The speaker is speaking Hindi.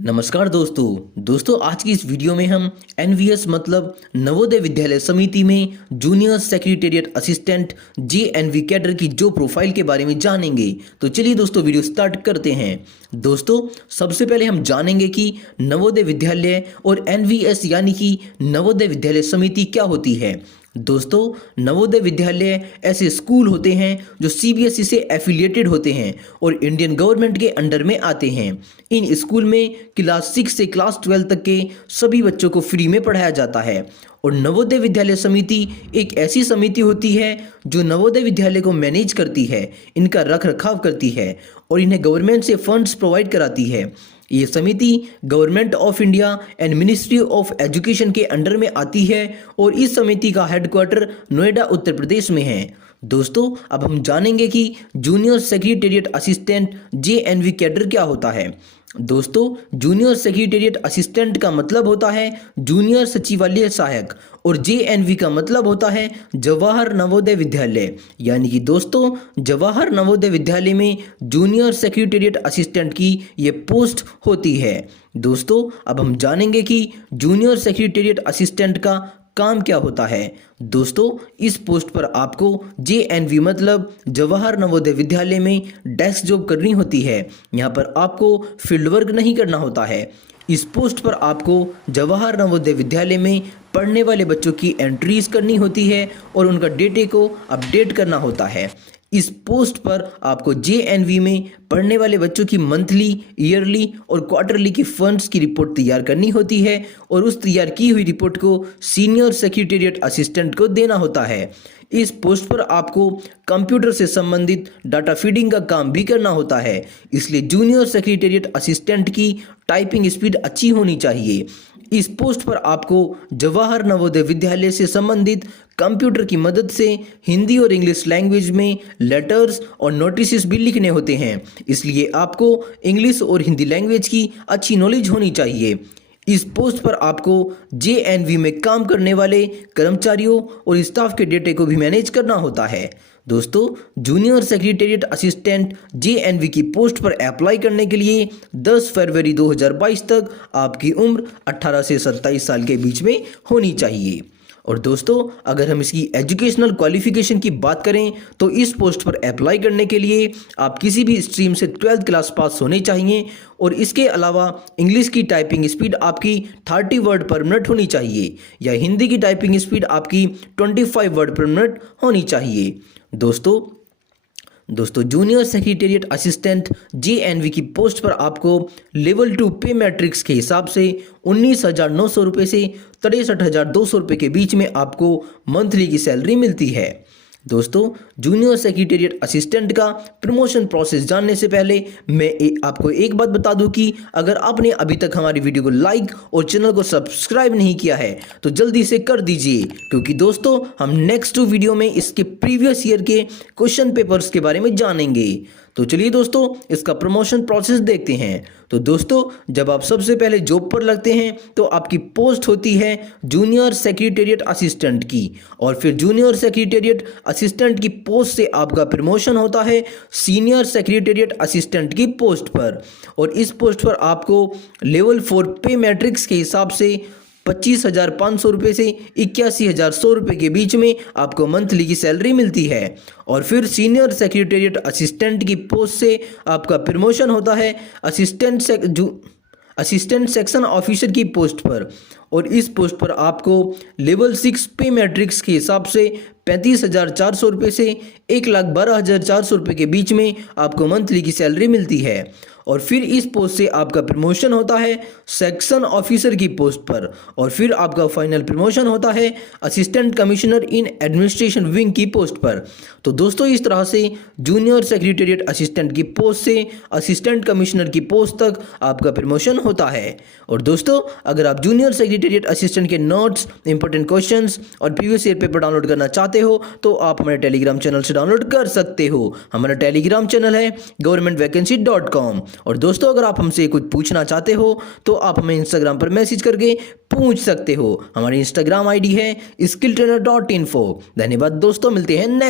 नमस्कार दोस्तों आज की इस वीडियो में हम एनवीएस मतलब नवोदय विद्यालय समिति में junior secretariat assistant JNV cadre की जो प्रोफाइल के बारे में जानेंगे। तो चलिए दोस्तों वीडियो स्टार्ट करते हैं। दोस्तों सबसे पहले हम जानेंगे कि नवोदय विद्यालय और एनवीएस यानी कि नवोदय विद्यालय समिति क्या होती है। दोस्तों नवोदय विद्यालय ऐसे स्कूल होते हैं जो सीबीएसई से एफिलिएटेड होते हैं और इंडियन गवर्नमेंट के अंडर में आते हैं। इन स्कूल में क्लास 6 से क्लास 12 तक के सभी बच्चों को फ्री में पढ़ाया जाता है। और नवोदय विद्यालय समिति एक ऐसी समिति होती है जो नवोदय विद्यालय को मैनेज करती है, इनका रख रखाव करती है और इन्हें गवर्नमेंट से फंड्स प्रोवाइड कराती है। ये समिति government of India and ministry of education के अंडर में आती है और इस समिति का हेडक्वार्टर नोएडा उत्तर प्रदेश में है। दोस्तों अब हम जानेंगे कि junior secretariat assistant JNV cadre क्या होता है। दोस्तों जूनियर सेक्रेटेरिएट असिस्टेंट का मतलब होता है जूनियर सचिवालय सहायक और जेएनवी का मतलब होता है जवाहर नवोदय विद्यालय। यानी कि दोस्तों जवाहर नवोदय विद्यालय में जूनियर सेक्रेटेरिएट असिस्टेंट की ये पोस्ट होती है। दोस्तों अब हम जानेंगे कि जूनियर सेक्रेटेरिएट असिस्टेंट का काम क्या होता है। दोस्तों इस पोस्ट पर आपको जेएनवी मतलब जवाहर नवोदय विद्यालय में डेस्क जॉब करनी होती है। यहाँ पर आपको फील्ड वर्क नहीं करना होता है। इस पोस्ट पर आपको जवाहर नवोदय विद्यालय में पढ़ने वाले बच्चों की एंट्रीज करनी होती है और उनका डेटे को अपडेट करना होता है। इस पोस्ट पर आपको जेएनवी में पढ़ने वाले बच्चों की मंथली, ईयरली और क्वार्टरली की फंड्स की रिपोर्ट तैयार करनी होती है और उस तैयार की हुई रिपोर्ट को सीनियर सेक्रेटेरिएट असिस्टेंट को देना होता है। इस पोस्ट पर आपको कंप्यूटर से संबंधित डाटा फीडिंग का काम भी करना होता है, इसलिए जूनियर सेक्रेटेरिएट असिस्टेंट की टाइपिंग स्पीड अच्छी होनी चाहिए। इस पोस्ट पर आपको जवाहर नवोदय विद्यालय से संबंधित कंप्यूटर की मदद से हिंदी और इंग्लिश लैंग्वेज में लेटर्स और नोटिस भी लिखने होते हैं, इसलिए आपको इंग्लिश और हिंदी लैंग्वेज की अच्छी नॉलेज होनी चाहिए। इस पोस्ट पर आपको जेएनवी में काम करने वाले कर्मचारियों और स्टाफ के डेटे को भी मैनेज करना होता है। दोस्तों जूनियर सेक्रेटेरिएट असिस्टेंट जेएनवी की पोस्ट पर अप्लाई करने के लिए 10 फरवरी 2022 तक आपकी उम्र 18 से 27 साल के बीच में होनी चाहिए। और दोस्तों अगर हम इसकी एजुकेशनल क्वालिफिकेशन की बात करें तो इस पोस्ट पर अप्लाई करने के लिए आप किसी भी स्ट्रीम से 12th क्लास पास होने चाहिए और इसके अलावा इंग्लिश की टाइपिंग स्पीड आपकी 30 वर्ड पर मिनट होनी चाहिए या हिंदी की टाइपिंग स्पीड आपकी 25 वर्ड पर मिनट होनी चाहिए। दोस्तों जूनियर सेक्रेटेरिएट असिस्टेंट जेएनवी की पोस्ट पर आपको लेवल 2 पे मैट्रिक्स के हिसाब से 19,900 रुपये से 63,200 रुपये के बीच में आपको मंथली की सैलरी मिलती है। दोस्तों जूनियर सेक्रेटेरिएट असिस्टेंट का प्रमोशन प्रोसेस जानने से पहले मैं आपको एक बात बता दूं कि अगर आपने अभी तक हमारी वीडियो को लाइक और चैनल को सब्सक्राइब नहीं किया है तो जल्दी से कर दीजिए, क्योंकि दोस्तों हम नेक्स्ट वीडियो में इसके प्रीवियस ईयर के क्वेश्चन पेपर्स के बारे में जानेंगे। तो चलिए दोस्तों इसका प्रमोशन प्रोसेस देखते हैं। तो दोस्तों जब आप सबसे पहले जॉब पर लगते हैं तो आपकी पोस्ट होती है जूनियर सेक्रेटेरिएट असिस्टेंट की और फिर जूनियर सेक्रेटेरिएट असिस्टेंट की पोस्ट से आपका प्रमोशन होता है सीनियर सेक्रेटेरिएट असिस्टेंट की पोस्ट पर और इस पोस्ट पर आपको लेवल 4 पे मैट्रिक्स के हिसाब से 25,500 रुपये से 81,100 रुपये के बीच में आपको मंथली की सैलरी मिलती है। और फिर सीनियर सेक्रेटेरिएट असिस्टेंट की पोस्ट से आपका प्रमोशन होता है असिस्टेंट सेक्शन ऑफिसर की पोस्ट पर और इस पोस्ट पर आपको लेवल 6 पे मैट्रिक्स के हिसाब से 35,400 रुपये से 1,12,400 रुपये के बीच में आपको मंथली की सैलरी मिलती है। और फिर इस पोस्ट से आपका प्रमोशन होता है सेक्शन ऑफिसर की पोस्ट पर और फिर आपका फाइनल प्रमोशन होता है assistant commissioner in administration wing की पोस्ट पर। तो दोस्तों इस तरह से जूनियर सेक्रेटेरिएट असिस्टेंट की पोस्ट से असिस्टेंट कमिश्नर की पोस्ट तक आपका प्रमोशन होता है। और दोस्तों अगर आप जूनियर सेक्रेटेरिएट असिस्टेंट के नोट्स, इंपॉर्टेंट क्वेश्चंस और प्रीवियस ईयर पेपर डाउनलोड करना चाहते हो तो आप हमारे टेलीग्राम चैनल से डाउनलोड कर सकते हो। हमारा टेलीग्राम चैनल है governmentvacancy.com। और दोस्तों अगर आप हमसे कुछ पूछना चाहते हो तो आप हमें इंस्टाग्राम पर मैसेज करके पूछ सकते हो। हमारी इंस्टाग्राम आईडी है skilltrainer.info। धन्यवाद दोस्तों, मिलते हैं नेक्स्ट